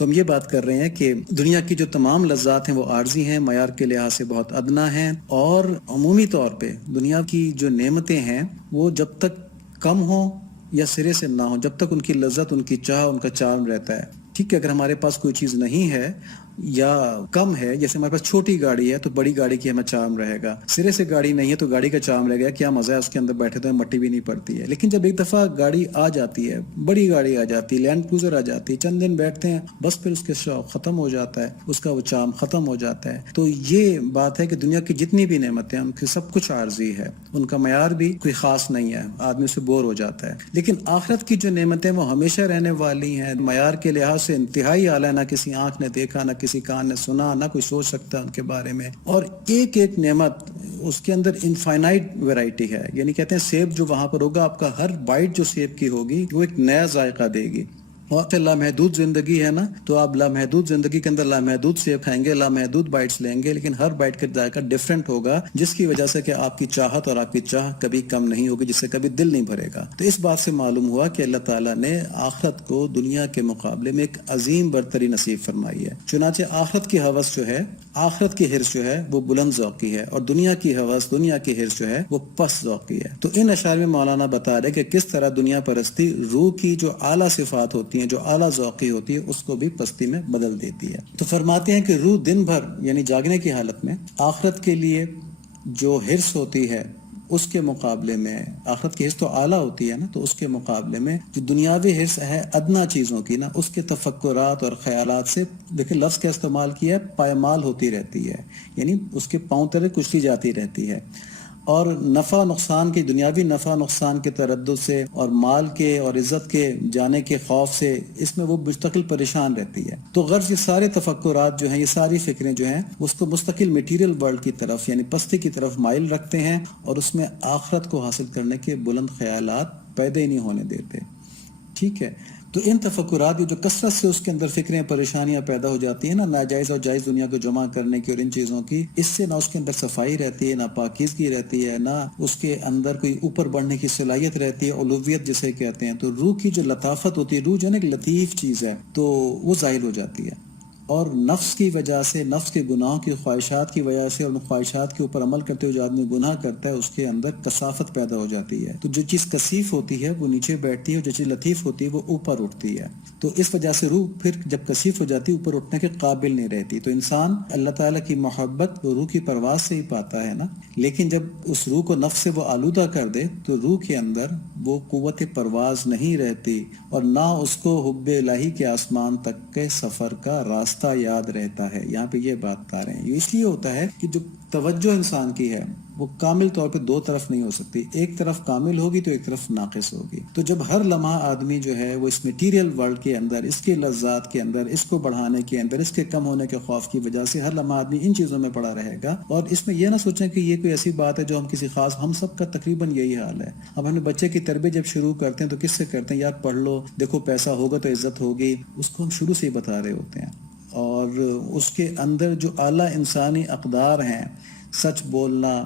تو ہم یہ بات کر رہے ہیں کہ دنیا کی جو تمام لذات ہیں وہ عارضی ہیں، معیار کے لحاظ سے بہت ادنا ہیں، اور عمومی طور پہ دنیا کی جو نعمتیں ہیں وہ جب تک کم ہوں یا سرے سے نہ ہوں، جب تک ان کی لذت، ان کی چاہ، ان کا چارم رہتا ہے. ٹھیک ہے، اگر ہمارے پاس کوئی چیز نہیں ہے یا کم ہے، جیسے ہمارے پاس چھوٹی گاڑی ہے تو بڑی گاڑی کی ہمیں چارم رہے گا، سرے سے گاڑی نہیں ہے تو گاڑی کا چارم رہ گیا، کیا مزہ ہے اس کے اندر بیٹھے تو مٹی بھی نہیں پڑتی ہے. لیکن جب ایک دفعہ گاڑی آ جاتی ہے، بڑی گاڑی آ جاتی ہے، لینڈ کروزر آ جاتی ہے، چند دن بیٹھتے ہیں بس پھر اس کے شوق ختم ہو جاتا ہے، اس کا وہ چارم ختم ہو جاتا ہے. تو یہ بات ہے کہ دنیا کی جتنی بھی نعمتیں ہیں ان کی سب کچھ عارضی ہے، ان کا معیار بھی کوئی خاص نہیں ہے، آدمی سے بور ہو جاتا ہے. لیکن آخرت کی جو نعمتیں وہ ہمیشہ رہنے والی ہیں، معیار کے لحاظ سے انتہائی اعلیٰ، نہ کسی آنکھ نے دیکھا، نہ کسی کان نے سنا، نہ کوئی سوچ سکتا ان کے بارے میں. اور ایک ایک نعمت اس کے اندر انفائنائٹ ویرائٹی ہے، یعنی کہتے ہیں سیب جو وہاں پر ہوگا، آپ کا ہر بائٹ جو سیب کی ہوگی وہ ایک نیا ذائقہ دے گی. اور لامحدود زندگی ہے نا، تو آپ لامحدود زندگی کے اندر لامحدود سیب کھائیں گے، لامحدود بائٹس لیں گے، لیکن ہر بائٹ کا ذائقہ ڈیفرنٹ ہوگا، جس کی وجہ سے کہ آپ کی چاہت اور آپ کی چاہ کبھی کم نہیں ہوگی، جس سے کبھی دل نہیں بھرے گا. تو اس بات سے معلوم ہوا کہ اللہ تعالیٰ نے آخرت کو دنیا کے مقابلے میں ایک عظیم برتری نصیب فرمائی ہے. چنانچہ آخرت کی ہوس جو ہے، آخرت کی حرص جو ہے وہ بلند ذوقی ہے، اور دنیا کی ہوس، دنیا کی حرص جو ہے وہ پست ذوقی ہے. تو ان اشعار میں مولانا بتا رہے کہ کس طرح دنیا پرستی روح کی جو اعلیٰ صفات ہوتی ہیں، جو اعلیٰ ذوقی ہوتی ہے، اس کو بھی پستی میں بدل دیتی ہے. تو فرماتے ہیں کہ روح دن بھر یعنی جاگنے کی حالت میں آخرت کے لیے جو حرص ہوتی ہے اس کے مقابلے میں، آخرت کی حرص تو اعلیٰ ہوتی ہے نا، تو اس کے مقابلے میں جو دنیاوی حرص ہے ادنا چیزوں کی نا، اس کے تفکرات اور خیالات سے، دیکھیں لفظ کا استعمال کیا ہے، پائمال ہوتی رہتی ہے، یعنی اس کے پاؤں تلے کچلی جاتی رہتی ہے. اور نفع نقصان کی، دنیاوی نفع نقصان کے تردد سے اور مال کے اور عزت کے جانے کے خوف سے اس میں وہ مستقل پریشان رہتی ہے. تو غرض یہ سارے تفکرات جو ہیں، یہ ساری فکریں جو ہیں، اس کو مستقل میٹیریل ورلڈ کی طرف یعنی پستی کی طرف مائل رکھتے ہیں، اور اس میں آخرت کو حاصل کرنے کے بلند خیالات پیدا ہی نہیں ہونے دیتے. ٹھیک ہے، تو ان تفکرات جو کثرت سے اس کے اندر فکریں، پریشانیاں پیدا ہو جاتی ہیں نا، ناجائز اور جائز دنیا کو جمع کرنے کی اور ان چیزوں کی، اس سے نہ اس کے اندر صفائی رہتی ہے، نہ پاکیزگی رہتی ہے، نہ اس کے اندر کوئی اوپر بڑھنے کی صلاحیت رہتی ہے، علویت جسے کہتے ہیں. تو روح کی جو لطافت ہوتی ہے، روح جو ہے نا ایک لطیف چیز ہے، تو وہ ظاہر ہو جاتی ہے. اور نفس کی وجہ سے، نفس کے گناہوں کی خواہشات کی وجہ سے، اور ان خواہشات کے اوپر عمل کرتے ہوئے جو آدمی گناہ کرتا ہے، اس کے اندر کثافت پیدا ہو جاتی ہے. تو جو چیز کثیف ہوتی ہے وہ نیچے بیٹھتی ہے، اور جو چیز لطیف ہوتی ہے وہ اوپر اٹھتی ہے. تو اس وجہ سے روح پھر جب کثیف ہو جاتی ہے، اوپر اٹھنے کے قابل نہیں رہتی. تو انسان اللہ تعالیٰ کی محبت وہ روح کی پرواز سے ہی پاتا ہے نا، لیکن جب اس روح کو نفس سے وہ آلودہ کر دے تو روح کے اندر وہ قوت پرواز نہیں رہتی، اور نہ اس کو حب الہی کے آسمان تک کے سفر کا راستہ یاد رہتا ہے. یہاں پہ یہ بات بتا رہے ہیں. یہ اس لیے ہوتا ہے کہ جو توجہ انسان کی ہے وہ کامل طور پہ دو طرف نہیں ہو سکتی، ایک طرف کامل ہوگی تو ایک طرف ناقص ہوگی. تو جب ہر لمحہ آدمی جو ہے وہ اس میٹیریل ورلڈ کے اندر، اس کے لذات کے اندر، اس کو بڑھانے کے اندر، اس کے کم ہونے کے خوف کی وجہ سے ہر لمحہ آدمی ان چیزوں میں پڑا رہے گا، اور اس میں یہ نہ سوچیں کہ یہ کوئی ایسی بات ہے جو ہم کسی خاص، ہم سب کا تقریباً یہی حال ہے. اب ہم بچے کی تربیت جب شروع کرتے ہیں تو کس سے کرتے ہیں؟ یار پڑھ لو، دیکھو پیسہ ہوگا تو عزت ہوگی، اس کو ہم شروع سے ہی بتا رہے ہوتے ہیں. اور اس کے اندر جو اعلیٰ انسانی اقدار ہیں، سچ بولنا،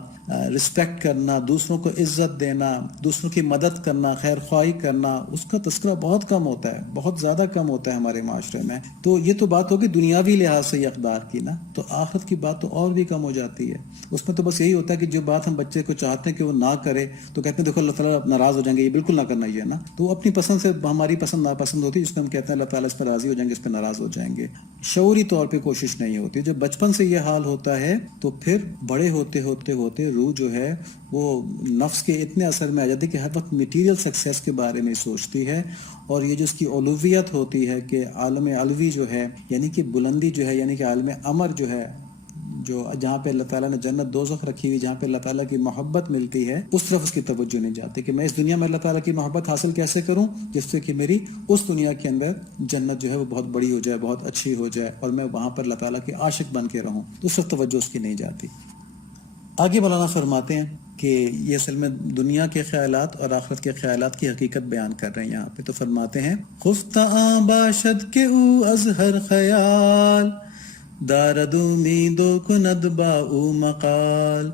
رسپیکٹ کرنا، دوسروں کو عزت دینا، دوسروں کی مدد کرنا، خیر خواہی کرنا، اس کا تذکرہ بہت کم ہوتا ہے، بہت زیادہ کم ہوتا ہے ہمارے معاشرے میں. تو یہ تو بات ہوگی دنیاوی لحاظ سے یہ اقدار کی نا. تو آخرت کی بات تو اور بھی کم ہو جاتی ہے. اس میں تو بس یہی ہوتا ہے کہ جو بات ہم بچے کو چاہتے ہیں کہ وہ نہ کرے تو کہتے ہیں دیکھو اللہ تعالیٰ ناراض ہو جائیں گے، یہ بالکل نہ کرنا یہ نا. تو اپنی پسند سے ہماری پسند ناپسند ہوتی ہے، جس کو ہم کہتے ہیں اللہ تعالیٰ اس پر راضی ہو جائیں گے، اس پہ ناراض ہو جائیں گے. شعوری طور پہ کوشش نہیں ہوتی. جب بچپن سے یہ حال ہوتا ہے تو پھر بڑے ہوتے ہوتے ہوتے روح جو ہے وہ نفس کے اتنے اثر میں آ جاتی ہے کہ ہر وقت میٹیریل سکسیس کے بارے میں سوچتی ہے. اور یہ جو اس کی علویت ہوتی ہے کہ عالم علوی جو ہے، یعنی کہ بلندی جو ہے، یعنی کہ عالم امر جو ہے، جو جہاں پہ اللہ تعالیٰ نے جنت دوزخ رکھی ہوئی، جہاں پہ اللہ تعالیٰ کی محبت ملتی ہے، اس طرف اس کی توجہ نہیں جاتی کہ میں اس دنیا میں اللہ تعالیٰ کی محبت حاصل کیسے کروں جس سے کہ میری اس دنیا کے اندر جنت جو ہے وہ بہت بڑی ہو جائے، بہت اچھی ہو جائے، اور میں وہاں پر اللہ تعالیٰ کے عاشق بن کے رہوں. تو اس طرف توجہ اس کی نہیں جاتی. آگے مولانا فرماتے ہیں کہ یہ اصل میں دنیا کے خیالات اور آخرت کے خیالات کی حقیقت بیان کر رہے ہیں یہاں پہ. تو فرماتے ہیں خفتہ باشد کے او از ہر خیال، دارد امیدو کند با او مقال،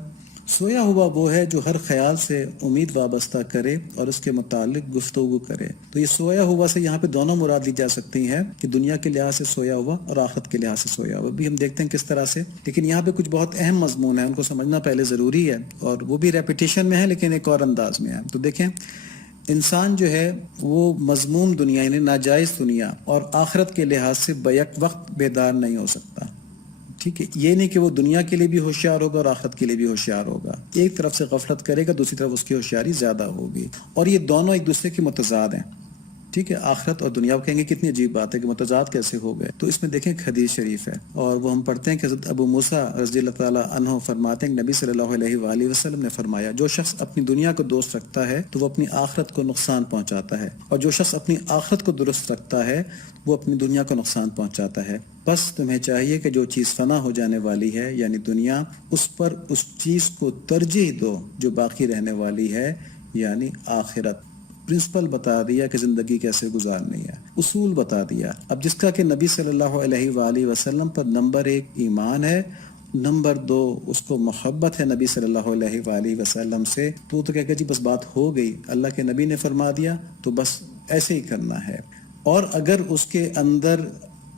سویا ہوا وہ ہے جو ہر خیال سے امید وابستہ کرے اور اس کے متعلق گفتگو کرے. تو یہ سویا ہوا سے یہاں پہ دونوں مراد لی جا سکتی ہیں کہ دنیا کے لحاظ سے سویا ہوا اور آخرت کے لحاظ سے سویا ہوا بھی ہم دیکھتے ہیں کس طرح سے. لیکن یہاں پہ کچھ بہت اہم مضمون ہے، ان کو سمجھنا پہلے ضروری ہے، اور وہ بھی ریپیٹیشن میں ہے لیکن ایک اور انداز میں ہے. تو دیکھیں، انسان جو ہے وہ مضموم دنیا یعنی ناجائز دنیا اور آخرت کے لحاظ سے بیک وقت بیدار نہیں ہو سکتا. ٹھیک ہے، یہ نہیں کہ وہ دنیا کے لیے بھی ہوشیار ہوگا اور آخرت کے لیے بھی ہوشیار ہوگا. ایک طرف سے غفلت کرے گا، دوسری طرف اس کی ہوشیاری زیادہ ہوگی، اور یہ دونوں ایک دوسرے کے متضاد ہیں. ٹھیک ہے، آخرت اور دنیا. کہیں گے کتنی عجیب بات ہے کہ متضاد کیسے ہو گئے. تو اس میں دیکھیں ایک حدیث شریف ہے، اور وہ ہم پڑھتے ہیں کہ حضرت ابو موسیٰ رضی اللہ تعالیٰ عنہ فرماتے ہیں کہ نبی صلی اللہ علیہ وآلہ وسلم نے فرمایا، جو شخص اپنی دنیا کو دوست رکھتا ہے تو وہ اپنی آخرت کو نقصان پہنچاتا ہے، اور جو شخص اپنی آخرت کو درست رکھتا ہے وہ اپنی دنیا کو نقصان پہنچاتا ہے. بس تمہیں چاہیے کہ جو چیز فنا ہو جانے والی ہے یعنی دنیا، اس پر اس چیز کو ترجیح دو جو باقی رہنے والی ہے یعنی آخرت. پرنسپل بتا دیا کہ زندگی کیسے گزارنی ہے، اصول بتا دیا. اب جس کا کہ نبی صلی اللہ علیہ وآلہ وسلم پر نمبر 1 ایمان ہے، نمبر 2 اس کو محبت ہے نبی صلی اللہ علیہ وآلہ وسلم سے، تو کہے گا جی بس بات ہو گئی، اللہ کے نبی نے فرما دیا تو بس ایسے ہی کرنا ہے. اور اگر اس کے اندر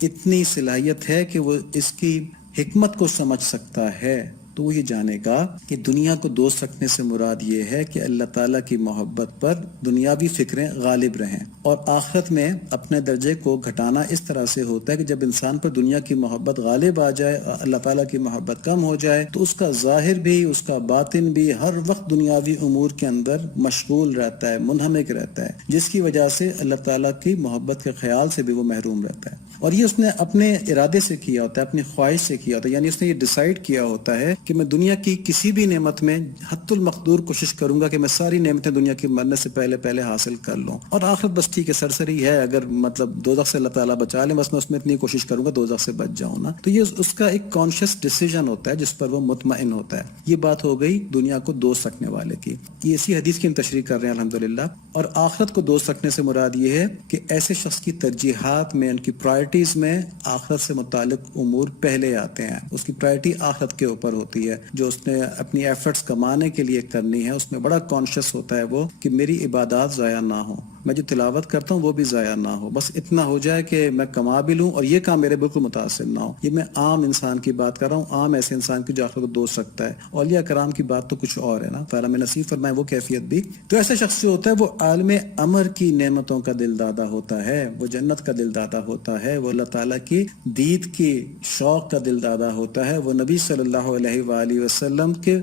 اتنی صلاحیت ہے کہ وہ اس کی حکمت کو سمجھ سکتا ہے، تو وہ یہ جانے گا کہ دنیا کو دوست رکھنے سے مراد یہ ہے کہ اللہ تعالیٰ کی محبت پر دنیاوی فکریں غالب رہیں. اور آخرت میں اپنے درجے کو گھٹانا اس طرح سے ہوتا ہے کہ جب انسان پر دنیا کی محبت غالب آ جائے اور اللہ تعالیٰ کی محبت کم ہو جائے تو اس کا ظاہر بھی اس کا باطن بھی ہر وقت دنیاوی امور کے اندر مشغول رہتا ہے، منہمک رہتا ہے، جس کی وجہ سے اللہ تعالیٰ کی محبت کے خیال سے بھی وہ محروم رہتا ہے. اور یہ اس نے اپنے ارادے سے کیا ہوتا ہے، اپنی خواہش سے کیا ہوتا ہے. یعنی اس نے یہ ڈیسائیڈ کیا ہوتا ہے کہ میں دنیا کی کسی بھی نعمت میں حد المقدور کوشش کروں گا کہ میں ساری نعمتیں دنیا کی مرنے سے پہلے حاصل کر لوں، اور آخرت بس ٹھیک ہے سرسری ہے، اگر مطلب دوزخ سے اللہ تعالیٰ بچا لیں، بس میں اس میں اتنی کوشش کروں گا دوزخ سے بچ جاؤں نا. تو یہ اس کا ایک کانشیس ڈیسیژن ہوتا ہے جس پر وہ مطمئن ہوتا ہے. یہ بات ہو گئی دنیا کو دوست رکھنے والے کی. یہ اسی حدیث کی ہم تشریح کر رہے ہیں الحمدللہ. اور آخرت کو دوست رکھنے سے مراد یہ ہے کہ ایسے شخص کی ترجیحات میں، ان کی پرائرٹیز میں آخرت سے متعلق امور پہلے آتے ہیں. اس کی پرائرٹی آخرت کے اوپر ہوتی ہے، جو اس نے اپنی ایفرٹس کمانے کے لیے کرنی ہے. اس میں بڑا کانشیس ہوتا ہے وہ کہ میری عبادات ضائع نہ ہوں، میں جو تلاوت کرتا ہوں وہ بھی ضائع نہ ہو، بس اتنا ہو جائے کہ میں کما بھی لوں اور یہ کام میرے بالکل متاثر نہ ہو. یہ میں عام انسان کی بات کر رہا ہوں، عام ایسے انسان کی جو آخرت کو دوست رکھتا ہے. اولیاء کرام کی بات تو کچھ اور ہے نا، تعالیٰ میں نصیب فرمائے وہ کیفیت بھی. تو ایسا شخص جو ہوتا ہے وہ عالم امر کی نعمتوں کا دل دادا ہوتا ہے، وہ جنت کا دل دادا ہوتا ہے، وہ اللہ تعالیٰ کی دید کی شوق کا دل دادا ہوتا ہے، وہ نبی صلی اللہ علیہ وآلہ وسلم کے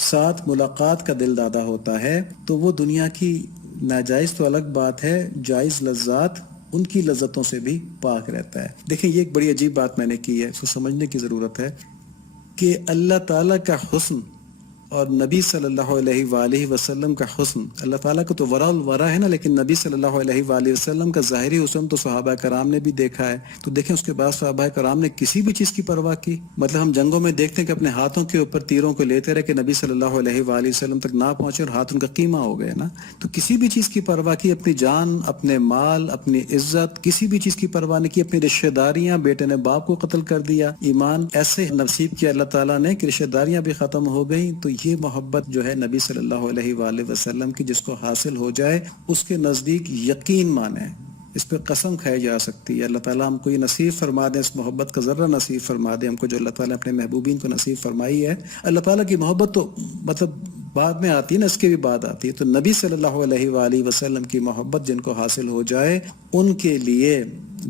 ساتھ ملاقات کا دل دادا ہوتا ہے. تو وہ دنیا کی ناجائز تو الگ بات ہے، جائز لذات ان کی لذتوں سے بھی پاک رہتا ہے. دیکھیں یہ ایک بڑی عجیب بات میں نے کی ہے، اس کو سمجھنے کی ضرورت ہے کہ اللہ تعالیٰ کا حسن اور نبی صلی اللہ علیہ وآلہ وسلم کا حسن، اللہ تعالیٰ کو تو ورا الورا ہے نا، لیکن نبی صلی اللہ علیہ وآلہ وسلم کا ظاہری حسن تو صحابہ کرام نے بھی دیکھا ہے. تو دیکھیں اس کے بعد صحابہ کرام نے کسی بھی چیز کی پرواہ کی. مطلب ہم جنگوں میں دیکھتے ہیں کہ اپنے ہاتھوں کے اوپر تیروں کو لیتے رہے کہ نبی صلی اللہ علیہ وآلہ وسلم تک نہ پہنچے اور ہاتھ ان کا قیمہ ہو گئے نا. تو کسی بھی چیز کی پرواہ کی، اپنی جان، اپنے مال، اپنی عزت، کسی بھی چیز کی پرواہ نہیں کی. اپنی رشتہ داریاں، بیٹے نے باپ کو قتل کر دیا، ایمان ایسے نصیب کیا اللہ تعالیٰ نے کہ رشتہ داریاں بھی ختم ہو گئیں. تو یہ محبت جو ہے نبی صلی اللہ علیہ وآلہ وسلم کی، جس کو حاصل ہو جائے اس کے نزدیک یقین مانے، اس پہ قسم کھائی جا سکتی ہے. اللہ تعالیٰ ہم کو یہ نصیب فرما دیں، اس محبت کا ذرہ نصیب فرما دیں ہم کو جو اللہ تعالیٰ اپنے محبوبین کو نصیب فرمائی ہے. اللہ تعالیٰ کی محبت تو مطلب بعد میں آتی ہے نا، اس کے بھی بعد آتی ہے. تو نبی صلی اللہ علیہ وآلہ وسلم کی محبت جن کو حاصل ہو جائے ان کے لیے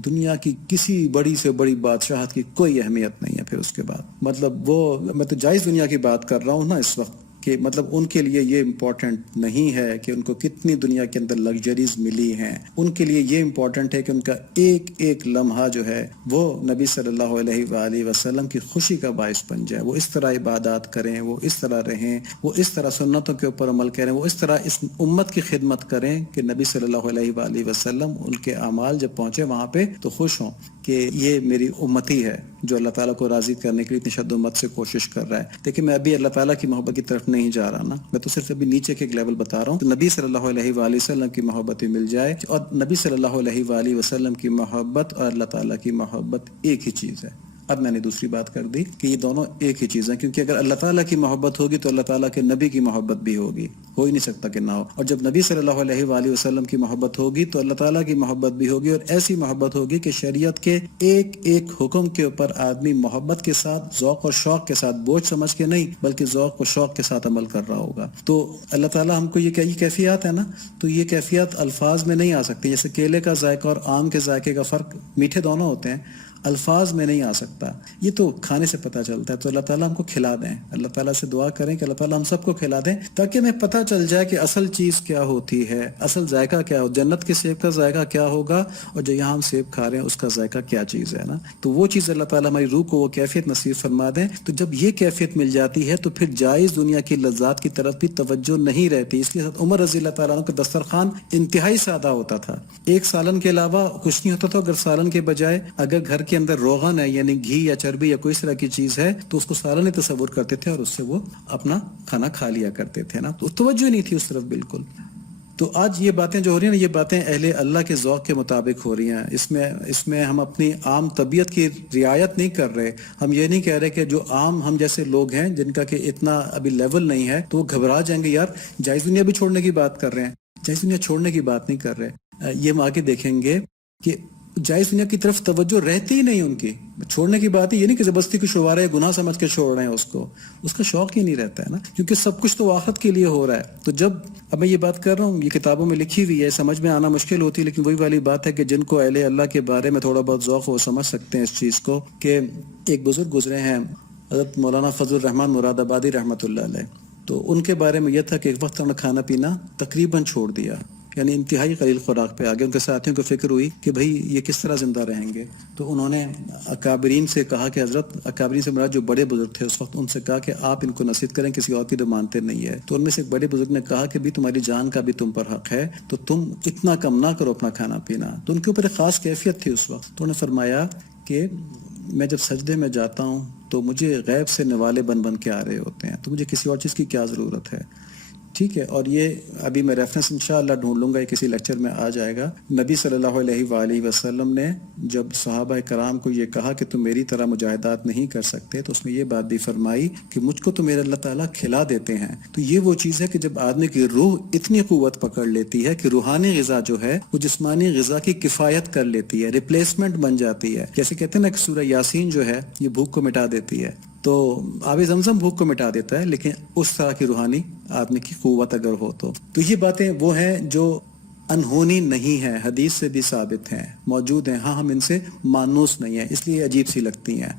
دنیا کی کسی بڑی سے بڑی بادشاہت کی کوئی اہمیت نہیں ہے. پھر اس کے بعد مطلب وہ، میں تو جائز دنیا کی بات کر رہا ہوں نا اس وقت، کہ مطلب ان کے لیے یہ امپورٹنٹ نہیں ہے کہ ان کو کتنی دنیا کے اندر لگژریز ملی ہیں. ان کے لیے یہ امپورٹنٹ ہے کہ ان کا ایک ایک لمحہ جو ہے وہ نبی صلی اللہ علیہ وآلہ وسلم کی خوشی کا باعث بن جائے. وہ اس طرح عبادات کریں، وہ اس طرح رہیں، وہ اس طرح سنتوں کے اوپر عمل کریں، وہ اس طرح اس امت کی خدمت کریں کہ نبی صلی اللہ علیہ وآلہ وسلم ان کے اعمال جب پہنچے وہاں پہ تو خوش ہوں کہ یہ میری امتی ہے جو اللہ تعالیٰ کو راضی کرنے کے لیے اتنی شد و مت سے کوشش کر رہا ہے. دیکھیں میں ابھی اللہ تعالیٰ کی محبت کی طرف نہیں جا رہا نا، میں تو صرف ابھی نیچے کے ایک لیول بتا رہا ہوں. تو نبی صلی اللہ علیہ وآلہ وسلم کی محبت بھی مل جائے، اور نبی صلی اللہ علیہ وآلہ وسلم کی محبت اور اللہ تعالیٰ کی محبت ایک ہی چیز ہے. اب میں نے دوسری بات کر دی کہ یہ دونوں ایک ہی چیز ہیں، کیونکہ اگر اللہ تعالیٰ کی محبت ہوگی تو اللہ تعالیٰ کے نبی کی محبت بھی ہوگی، ہو ہی نہیں سکتا کہ نہ ہو، اور جب نبی صلی اللہ علیہ وآلہ وسلم کی محبت ہوگی تو اللہ تعالیٰ کی محبت بھی ہوگی، اور ایسی محبت ہوگی کہ شریعت کے ایک ایک حکم کے اوپر آدمی محبت کے ساتھ، ذوق اور شوق کے ساتھ، بوجھ سمجھ کے نہیں بلکہ ذوق و شوق کے ساتھ عمل کر رہا ہوگا۔ تو اللہ تعالیٰ ہم کو یہ کیفیات ہے نا، تو یہ کیفیت الفاظ میں نہیں آ سکتی، جیسے کیلے کا ذائقہ اور آم کے ذائقے کا فرق، میٹھے دونوں ہوتے ہیں، الفاظ میں نہیں آ سکتا، یہ تو کھانے سے پتہ چلتا ہے۔ تو اللہ تعالیٰ ہم کو کھلا دیں، اللہ تعالیٰ سے دعا کریں کہ اللہ تعالیٰ ہم سب کو کھلا دیں، تاکہ ہمیں پتہ چل جائے کہ اصل چیز کیا ہوتی ہے، اصل ذائقہ کیا ہو، جنت کے سیب کا ذائقہ کیا ہوگا اور جو یہاں ہم سیب کھا رہے ہیں اس کا ذائقہ کیا چیز ہے نا۔ تو وہ چیز اللہ تعالیٰ ہماری روح کو وہ کیفیت نصیب فرما دیں۔ تو جب یہ کیفیت مل جاتی ہے تو پھر جائز دنیا کی لذات کی طرف بھی توجہ نہیں رہتی۔ اس لیے عمر رضی اللہ تعالیٰ عنہ کا دسترخوان انتہائی سادہ ہوتا تھا، ایک سالن کے علاوہ کچھ نہیں ہوتا تھا، اگر سالن کے بجائے اگر گھر کے اندر روغن ہے یعنی گھی یا چربی یا کوئی اس طرح کی چیز ہے تو اس کو سالن ہی تصور کرتے تھے اور اس سے وہ اپنا کھانا کھا لیا کرتے تھے نا، تو توجہ نہیں تھی اس طرف بالکل۔ تو آج یہ باتیں جو ہو رہی ہیں نا، یہ باتیں اہل اللہ کے ذوق کے مطابق ہو رہی ہیں، اس میں ہم اپنی عام طبیعت کی رعایت نہیں کر رہے۔ ہم یہ نہیں کہہ رہے کہ جو عام ہم جیسے لوگ ہیں جن کا کہ اتنا ابھی لیول نہیں ہے تو وہ گھبرا جائیں گے، یار جائز دنیا بھی چھوڑنے کی بات کر رہے ہیں، جائز دنیا چھوڑنے کی بات نہیں کر رہے۔ یہ ہم آگے دیکھیں گے کہ جائز دنیا کی طرف توجہ رہتی ہی نہیں ان کی، چھوڑنے کی بات یہ نہیں کہ زبردستی کو چھوڑا رہے ہیں، گناہ سمجھ کے چھوڑ رہے ہیں اس کا شوق ہی نہیں رہتا ہے نا، کیونکہ سب کچھ تو آخرت کے لیے ہو رہا ہے۔ تو جب اب میں یہ بات کر رہا ہوں، یہ کتابوں میں لکھی ہوئی ہے، سمجھ میں آنا مشکل ہوتی ہے، لیکن وہی والی بات ہے کہ جن کو اہل اللہ کے بارے میں تھوڑا بہت ذوق وہ سمجھ سکتے ہیں اس چیز کو، کہ ایک بزرگ گزرے ہیں حضرت مولانا فضل الرحمان مراد آبادی رحمۃ اللہ علیہ، تو ان کے بارے میں یہ تھا کہ ایک وقت انہوں نے کھانا پینا تقریباً چھوڑ دیا، یعنی انتہائی قلیل خوراک پہ آگے۔ ان کے ساتھیوں کو فکر ہوئی کہ بھئی یہ کس طرح زندہ رہیں گے، تو انہوں نے اکابرین سے کہا کہ حضرت، اکابرین سے مراد جو بڑے بزرگ تھے اس وقت، ان سے کہا کہ آپ ان کو نصیحت کریں، کسی اور کی تو مانتے نہیں ہے۔ تو ان میں سے ایک بڑے بزرگ نے کہا کہ بھی تمہاری جان کا بھی تم پر حق ہے، تو تم اتنا کم نہ کرو اپنا کھانا پینا۔ تو ان کے اوپر ایک خاص کیفیت تھی اس وقت، تو انہوں نے فرمایا کہ میں جب سجدے میں جاتا ہوں تو مجھے غیب سے نوالے بن بن کے آ رہے ہوتے ہیں، تو مجھے کسی اور چیز کی کیا ضرورت ہے، ٹھیک ہے۔ اور یہ ابھی میں ریفرنس انشاءاللہ ڈھونڈ لوں گا، یہ کسی لیکچر میں آ جائے گا۔ نبی صلی اللہ علیہ وآلہ وسلم نے جب صحابہ کرام کو یہ کہا کہ تم میری طرح مجاہدات نہیں کر سکتے، تو اس میں یہ بات بھی فرمائی کہ مجھ کو تو میرا اللہ تعالیٰ کھلا دیتے ہیں۔ تو یہ وہ چیز ہے کہ جب آدمی کی روح اتنی قوت پکڑ لیتی ہے کہ روحانی غذا جو ہے وہ جسمانی غذا کی کفایت کر لیتی ہے، ریپلیسمنٹ بن جاتی ہے۔ جیسے کہتے ہیں نا کہ سورہ یاسین جو ہے یہ بھوک کو مٹا دیتی ہے، تو آب زمزم بھوک کو مٹا دیتا ہے، لیکن اس طرح کی روحانی آدمی کی قوت اگر ہو تو یہ باتیں وہ ہیں جو انہونی نہیں ہیں، حدیث سے بھی ثابت ہیں، موجود ہیں، ہاں ہم ان سے مانوس نہیں ہیں، اس لیے عجیب سی لگتی ہیں۔